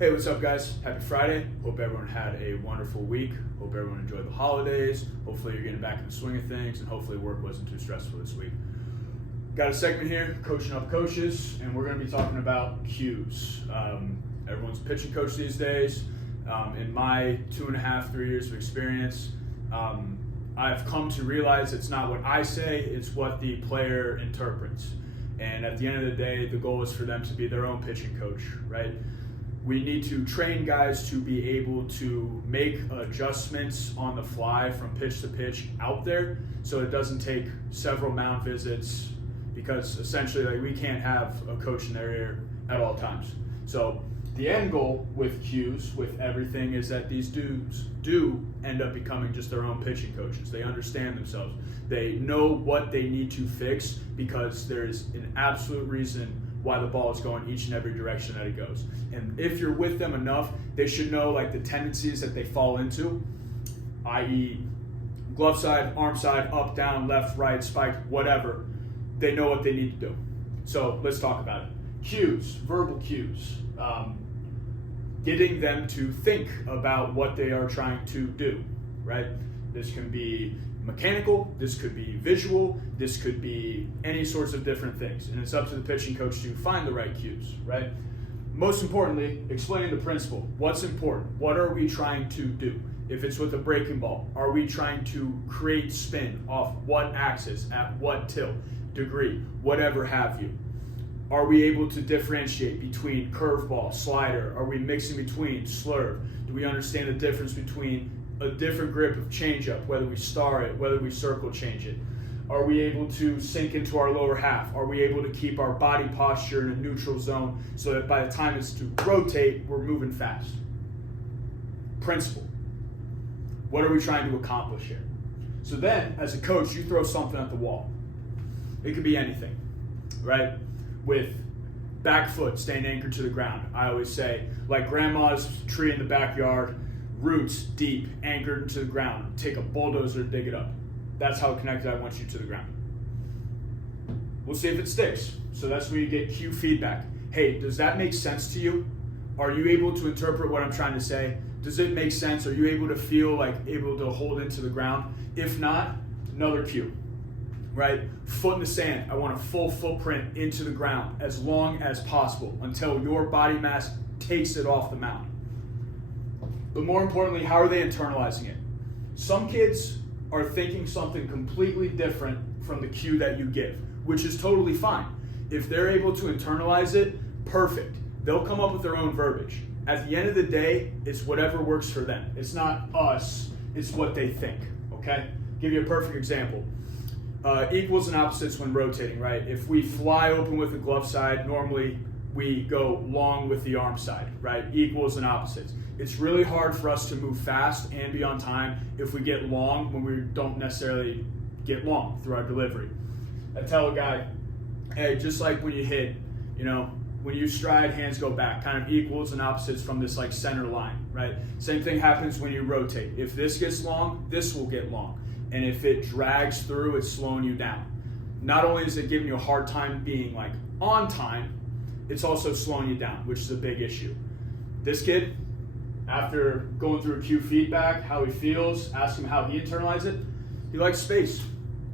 Hey, what's up, guys? Happy Friday. Hope everyone had a wonderful week. Hope everyone enjoyed the holidays. Hopefully you're getting back in the swing of things, and hopefully work wasn't too stressful this week. Got a segment here, Coaching Up Coaches, and we're going to be talking about cues. Everyone's a pitching coach these days. In my 2.5, 3 years of experience, I've come to realize it's not what I say, it's what the player interprets. And at the end of the day, the goal is for them to be their own pitching coach, right? We need to train guys to be able to make adjustments on the fly from pitch to pitch out there, so it doesn't take several mound visits, because essentially we can't have a coach in their ear at all times. So the end goal with cues, with everything, is that these dudes do end up becoming just their own pitching coaches. They understand themselves. They know what they need to fix, because there's an absolute reason why the ball is going each and every direction that it goes. And if you're with them enough, they should know like the tendencies that they fall into, i.e. glove side, arm side, up, down, left, right, spike, whatever. They know what they need to do. So let's talk about it. Cues, verbal cues. Getting them to think about what they are trying to do, right? This can be mechanical, this could be visual, this could be any sorts of different things. And it's up to the pitching coach to find the right cues, right? Most importantly, explaining the principle. What's important? What are we trying to do? If it's with a breaking ball, are we trying to create spin off what axis, at what tilt, degree, whatever have you? Are we able to differentiate between curveball, slider? Are we mixing between slurve? Do we understand the difference between a different grip of changeup, whether we star it, whether we circle change it? Are we able to sink into our lower half? Are we able to keep our body posture in a neutral zone so that by the time it's to rotate, we're moving fast? Principle. What are we trying to accomplish here? So then, as a coach, you throw something at the wall. It could be anything, right? With back foot staying anchored to the ground. I always say, like grandma's tree in the backyard, roots deep, anchored into the ground. Take a bulldozer to dig it up. That's how connected I want you to the ground. We'll see if it sticks. So that's where you get cue feedback. Hey, does that make sense to you? Are you able to interpret what I'm trying to say? Does it make sense? Are you able to feel like able to hold into the ground? If not, another cue. Right? Foot in the sand. I want a full footprint into the ground as long as possible until your body mass takes it off the mound. But more importantly, how are they internalizing it? Some kids are thinking something completely different from the cue that you give, which is totally fine. If they're able to internalize it, perfect. They'll come up with their own verbiage. At the end of the day, it's whatever works for them. It's not us, it's what they think, okay? Give you a perfect example. Equals and opposites when rotating, right? If we fly open with the glove side, normally we go long with the arm side, right? Equals and opposites. It's really hard for us to move fast and be on time if we get long when we don't necessarily get long through our delivery. I tell a guy, hey, just like when you hit, when you stride, hands go back, kind of equals and opposites from this like center line, right? Same thing happens when you rotate. If this gets long, this will get long. And if it drags through, it's slowing you down. Not only is it giving you a hard time being like on time, it's also slowing you down, which is a big issue. This kid, after going through cue feedback, how he feels, ask him how he internalized it, he likes space.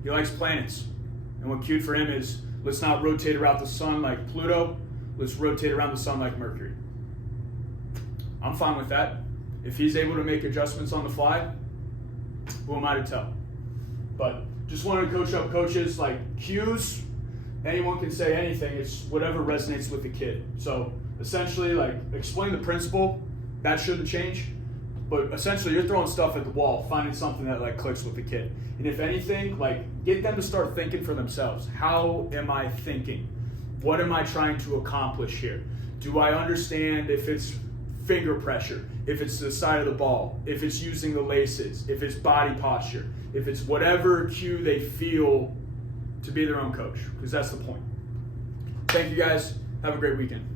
He likes planets. And what cued for him is, let's not rotate around the sun like Pluto, let's rotate around the sun like Mercury. I'm fine with that. If he's able to make adjustments on the fly, who am I to tell? But just wanted to coach up coaches. Like cues, anyone can say anything. It's whatever resonates with the kid. So essentially, like, explain the principle. That shouldn't change. But essentially, you're throwing stuff at the wall, finding something that like clicks with the kid. And if anything, like, get them to start thinking for themselves. How am I thinking? What am I trying to accomplish here? Do I understand if it's finger pressure, if it's the side of the ball, if it's using the laces, if it's body posture, if it's whatever cue they feel to be their own coach, because that's the point. Thank you guys. Have a great weekend.